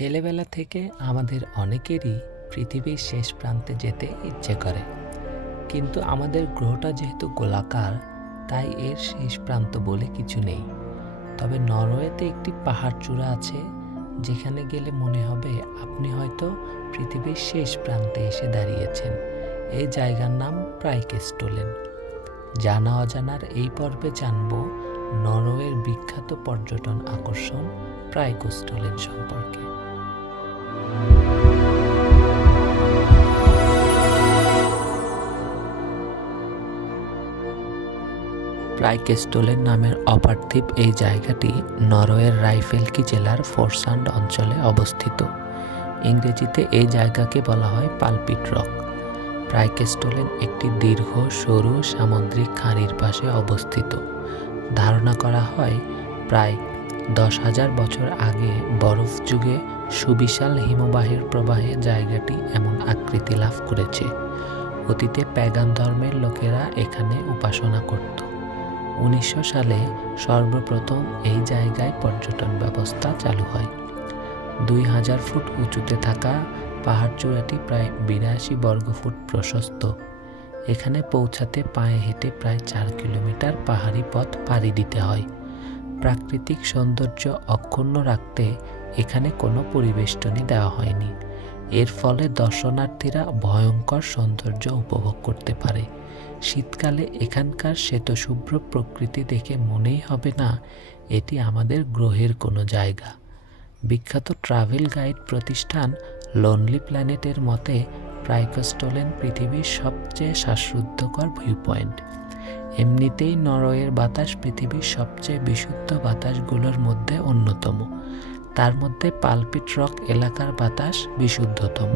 ছেলেবেলা থেকে আমাদের অনেকেরই পৃথিবীর শেষ প্রান্তে যেতে ইচ্ছে করে। কিন্তু আমাদের গ্রহটা যেহেতু গোলাকার, তাই এর শেষ প্রান্ত বলে কিছু নেই। তবে নরওয়েতে একটি পাহাড় চূড়া আছে, যেখানে গেলে মনে হবে আপনি হয়তো পৃথিবীর শেষ প্রান্তে এসে দাঁড়িয়েছেন। এই জায়গার নাম প্রাইকেস্টোলেন। জানা অজানার এই পর্বে জানব নরওয়ের বিখ্যাত পর্যটন আকর্ষণ প্রাইকোস্টোলেন সম্পর্কে। প্রাইকেস্টোলেন নামের অপার্থিব এই জায়গাটি নরওয়ের রাইফেলকি জেলার ফোরসান্ড অঞ্চলে অবস্থিত। ইংরেজিতে এই জায়গাকে বলা হয় পালপিট রক। প্রাইকেস্টোলেন একটি দীর্ঘ, সরু, সামুদ্রিক খাঁড়ির পাশে অবস্থিত। ধারণা করা হয়, প্রায় দশ হাজার বছর আগে বরফ যুগে সুবিশাল হিমবাহের প্রবাহে জায়গাটি এমন আকৃতি লাভ করেছে। অতীতে প্যাগান ধর্মের লোকেরা এখানে উপাসনা করত। উনিশশো সালে সর্বপ্রথম এই জায়গায় পর্যটন ব্যবস্থা চালু হয়। দুই হাজার ফুট উঁচুতে থাকা পাহাড় চূড়াটি প্রায় বিরাশি বর্গফুট প্রশস্ত। এখানে পৌঁছাতে পায়ে হেঁটে প্রায় চার কিলোমিটার পাহাড়ি পথ পাড়ি দিতে হয়। প্রাকৃতিক সৌন্দর্য অক্ষুণ্ণ রাখতে এখানে কোনো পরিবেষ্টনী দেওয়া হয়নি। এর ফলে দর্শনার্থীরা ভয়ঙ্কর সৌন্দর্য উপভোগ করতে পারে। শীতকালে এখানকার শ্বেতশুভ্র প্রকৃতি দেখে মনেই হবে না, এটি আমাদের গ্রহের কোনো জায়গা। বিখ্যাত ট্রাভেল গাইড প্রতিষ্ঠান লোনলি প্ল্যানেটের মতে, প্রাইকস্টোলেন পৃথিবীর সবচেয়ে শ্বাসরুদ্ধকর ভিউ পয়েন্ট এমনিতেই নরওয়ের বাতাস পৃথিবীর সবচেয়ে বিশুদ্ধ বাতাসগুলোর মধ্যে অন্যতম। তার মধ্যে পালপিট রক এলাকার বাতাস বিশুদ্ধতম।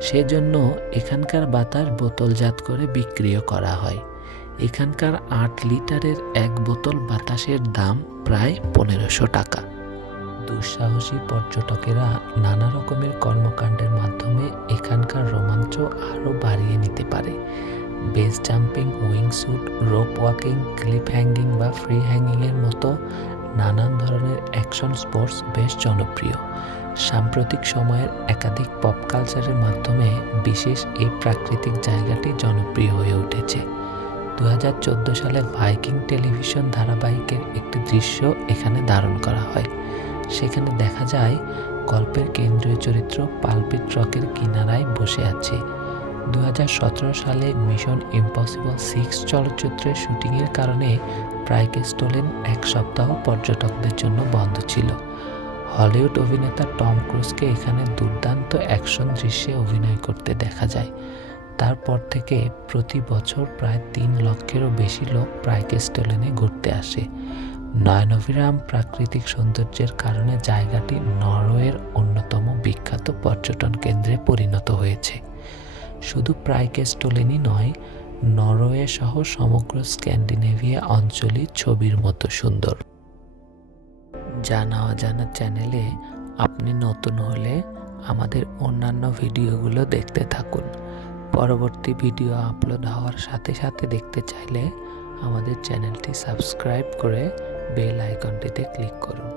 সেজন্য এখানকার বাতাস বোতলজাত করে বিক্রিও করা হয়। এখানকার আট লিটারের এক বোতল বাতাসের দাম প্রায় পনেরোশো টাকা। দুঃসাহসী পর্যটকেরা নানা রকমের কর্মকাণ্ডের মাধ্যমে এখানকার রোমাঞ্চ আরও বাড়িয়ে নিতে পারে। Base jumping wing suit rope walking clip hanging বা ফ্রি হ্যাঙ্গিংয়ের মতো নানান ধরনের অ্যাকশন স্পোর্টস বেশ জনপ্রিয়। সাম্প্রতিক সময়ের একাধিক পপ কালচারের মাধ্যমে বিশেষ এই প্রাকৃতিক জায়গাটি জনপ্রিয় হয়ে উঠেছে। দু হাজার চোদ্দ সালে ভাইকিং টেলিভিশন ধারাবাহিকের একটি দৃশ্য এখানে ধারণ করা হয়। সেখানে দেখা যায়, গল্পের কেন্দ্রীয় চরিত্র পালপিট ট্রকের কিনারায় বসে আছে। দু হাজার সতেরো সালে মিশন ইম্পসিবল সিক্স চলচ্চিত্রের শুটিংয়ের কারণে প্রাইকেস্টোলেন এক সপ্তাহ পর্যটকদের জন্য বন্ধ ছিল। হলিউড অভিনেতা টম ক্রুজকে এখানে দুর্দান্ত অ্যাকশন দৃশ্যে অভিনয় করতে দেখা যায়। তারপর থেকে প্রতি বছর প্রায় তিন লক্ষেরও বেশি লোক প্রাইকেস্টোলেনে ঘুরতে আসে। নয়নভিরাম প্রাকৃতিক সৌন্দর্যের কারণে জায়গাটি নরওয়ের অন্যতম বিখ্যাত পর্যটন কেন্দ্রে পরিণত হয়েছে। শুধু প্রাইকেস্টোলেনই নয়, নরওয়ে সহ সমগ্র স্ক্যান্ডিনেভিয়া অঞ্চলই ছবির মতো সুন্দর। জানা অজানা চ্যানেলে আপনি নতুন হলে আমাদের অন্যান্য ভিডিওগুলো দেখতে থাকুন। পরবর্তী ভিডিও আপলোড হওয়ার সাথে সাথে দেখতে চাইলে আমাদের চ্যানেলটি সাবস্ক্রাইব করে বেল আইকনটিতে ক্লিক করুন।